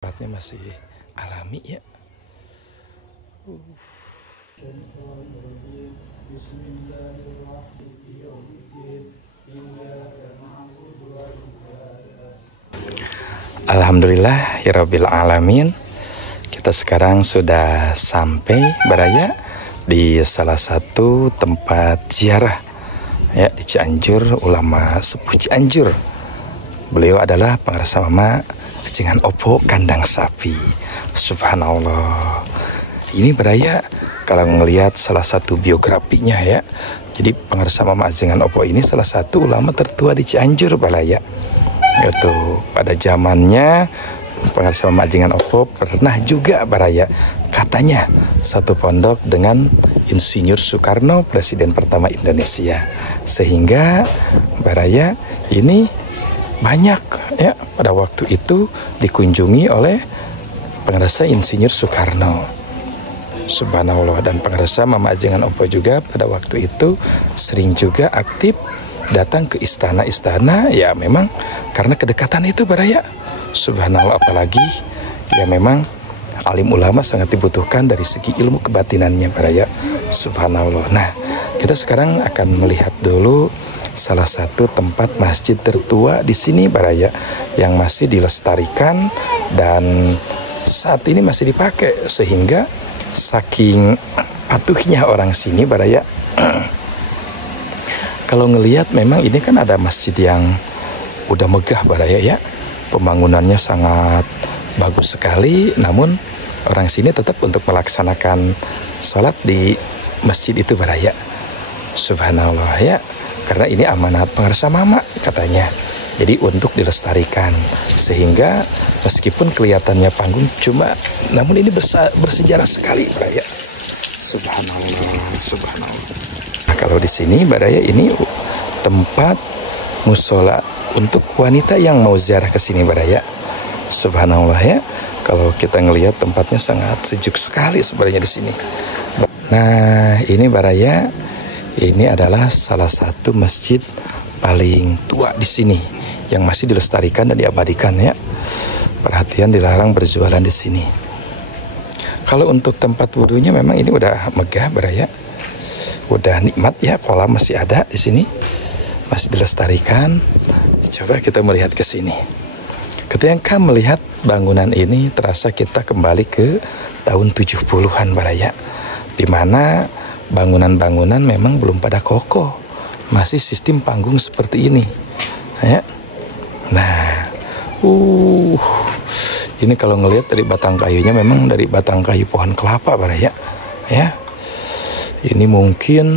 Tempatnya masih alami ya. Alhamdulillah Hirobbil Alamin. Kita sekarang sudah sampai Baraya di salah satu tempat ziarah ya di Cianjur, ulama sepuh Cianjur. Beliau adalah pengarsa mama Ajengan Opo Kandang Sapi. Subhanallah. Ini Baraya kalau ngelihat salah satu biografinya ya. Jadi pengarsa mama Ajengan Opo ini salah satu ulama tertua di Cianjur Baraya. Yaitu pada zamannya pengarsa mama Ajengan Opo pernah juga Baraya katanya satu pondok dengan Insinyur Soekarno, presiden pertama Indonesia. Sehingga Baraya ini banyak ya pada waktu itu dikunjungi oleh pengarsa Insinyur Soekarno. Subhanallah. Dan pengarsa mama Ajengan Opo juga pada waktu itu sering juga aktif datang ke istana-istana ya, memang karena kedekatan itu Baraya. Subhanallah, apalagi ya memang alim ulama sangat dibutuhkan dari segi ilmu kebatinannya Baraya. Subhanallah. Nah, kita sekarang akan melihat dulu salah satu tempat masjid tertua di sini Baraya yang masih dilestarikan dan saat ini masih dipakai, sehingga saking patuhnya orang sini Baraya. Kalau ngelihat memang ini kan ada masjid yang udah megah Baraya ya, pembangunannya sangat bagus sekali, namun orang sini tetap untuk melaksanakan sholat di masjid itu Baraya. Subhanallah ya, karena ini amanat pengarsa mama katanya. Jadi untuk dilestarikan, sehingga meskipun kelihatannya panggung cuma, namun ini bersejarah sekali Baraya. Subhanallah, subhanallah. Nah, kalau di sini Baraya ini tempat musola untuk wanita yang mau ziarah ke sini Baraya. Subhanallah ya. Kalau kita ngelihat tempatnya sangat sejuk sekali sebenarnya di sini. Nah, ini Baraya, ini adalah salah satu masjid paling tua di sini yang masih dilestarikan dan diabadikan ya. Perhatian, dilarang berjualan di sini. Kalau untuk tempat wudhunya memang ini udah megah Baraya. Udah nikmat ya, kolam masih ada di sini. Masih dilestarikan. Coba kita melihat ke sini. Ketika melihat bangunan ini terasa kita kembali ke tahun 70-an Baraya. Di mana bangunan-bangunan memang belum pada kokoh, masih sistem panggung seperti ini ya. Nah, ini kalau ngelihat dari batang kayunya memang dari batang kayu pohon kelapa Baraya ya. Ini mungkin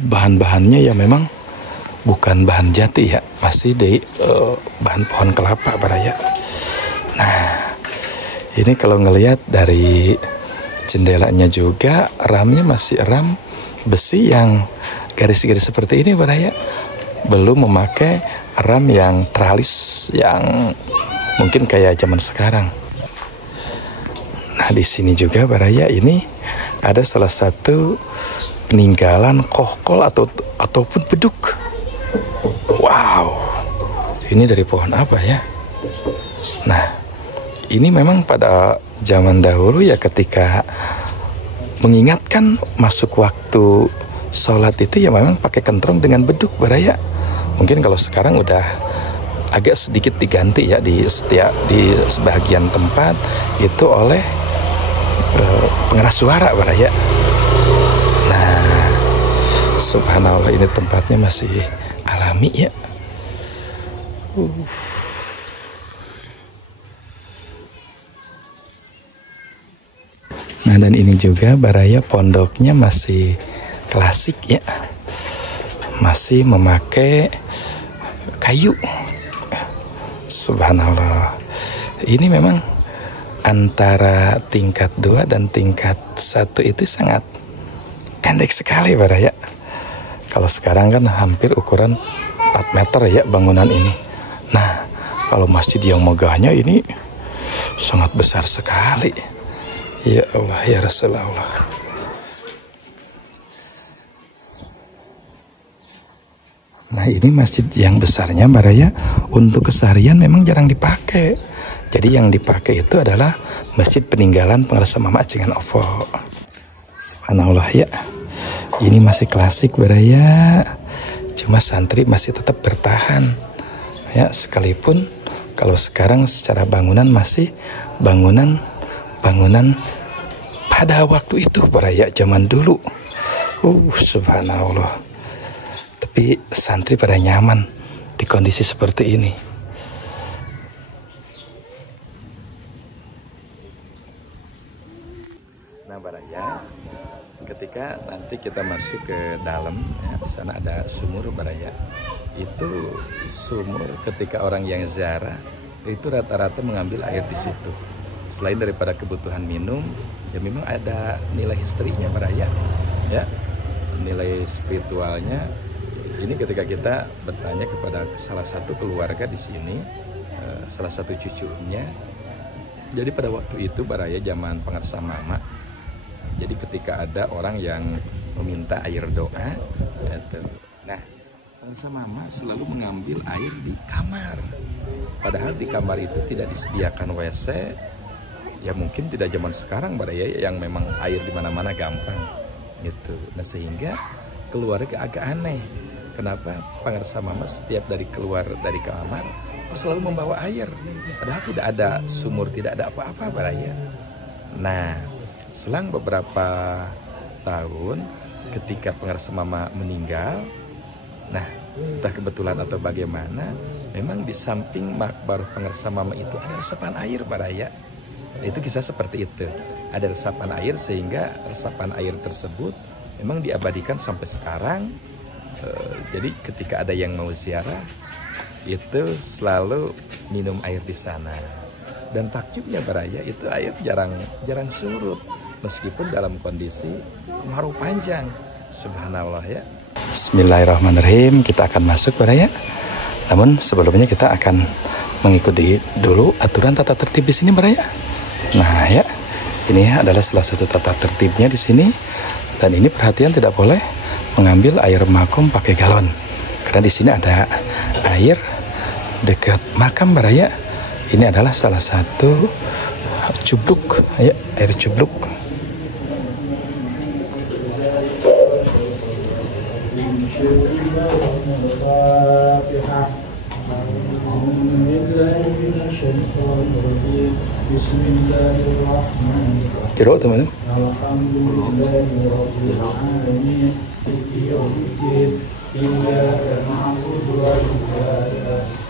bahan-bahannya ya memang bukan bahan jati ya, masih dari bahan pohon kelapa Baraya. Nah, ini kalau ngelihat dari jendelanya juga ramnya masih ram besi yang garis-garis seperti ini Baraya. Belum memakai ram yang tralis yang mungkin kayak zaman sekarang. Nah, di sini juga Baraya ini ada salah satu peninggalan kohkol ataupun beduk. Wow. Ini dari pohon apa ya? Nah, ini memang pada zaman dahulu ya, ketika mengingatkan masuk waktu sholat itu ya memang pakai kentrong dengan beduk Baraya. Mungkin kalau sekarang udah agak sedikit diganti ya di sebagian tempat itu oleh pengeras suara Baraya. Nah, subhanallah, ini tempatnya masih alami ya. Nah, dan ini juga Baraya pondoknya masih klasik ya. Masih memakai kayu. Subhanallah. Ini memang antara tingkat 2 dan tingkat 1 itu sangat pendek sekali Baraya. Kalau sekarang kan hampir ukuran 4 meter ya bangunan ini. Nah, kalau masjid yang megahnya ini sangat besar sekali. Ya Allah, ya Rasulullah. Nah ini masjid yang besarnya Mbak Raya untuk keseharian memang jarang dipakai. Jadi yang dipakai itu adalah masjid peninggalan pengarsa Mama Ajengan Ovo. Subhanallah ya. Ini masih klasik Mbak Raya. Cuma santri masih tetap bertahan. Ya sekalipun kalau sekarang secara bangunan masih bangunan pada waktu itu Mbak Raya zaman dulu. Subhanallah. Tapi santri pada nyaman di kondisi seperti ini. Nah Baraya, ketika nanti kita masuk ke dalam, ya, di sana ada sumur Baraya. Itu sumur ketika orang yang ziarah itu rata-rata mengambil air di situ. Selain daripada kebutuhan minum, ya memang ada nilai historinya Baraya, ya nilai spiritualnya. Ini ketika kita bertanya kepada salah satu keluarga di sini, salah satu cucunya. Jadi pada waktu itu Baraya zaman pengarsa Mama. Jadi ketika ada orang yang meminta air doa, gitu. Nah pengarsa Mama selalu mengambil air di kamar. Padahal di kamar itu tidak disediakan WC. Ya mungkin tidak zaman sekarang Baraya yang memang air di mana-mana gampang, gitu. Nah sehingga keluarga agak aneh. Kenapa pengarsa Mama setiap keluar dari kamar selalu membawa air, padahal tidak ada sumur, tidak ada apa-apa Baraya. Nah, selang beberapa tahun ketika pengarsa Mama meninggal, nah entah kebetulan atau bagaimana, memang di samping makbar pengarsa Mama itu ada resapan air Baraya. Itu kisah seperti itu. Ada resapan air sehingga resapan air tersebut memang diabadikan sampai sekarang. Jadi ketika ada yang mau ziarah itu selalu minum air di sana. Dan takjubnya Baraya itu air jarang surut meskipun dalam kondisi kemarau panjang. Subhanallah ya. Bismillahirrahmanirrahim. Kita akan masuk Baraya. Namun sebelumnya kita akan mengikuti dulu aturan tata tertib di sini Baraya. Nah ya, ini adalah salah satu tata tertibnya di sini. Dan ini perhatian, tidak boleh mengambil air makom pakai galon, karena di sini ada air dekat makam Baraya. Ini adalah salah satu cubluk, ya, air cubluk. Kira teman-teman. يوم الدين إياك نعبد وإياك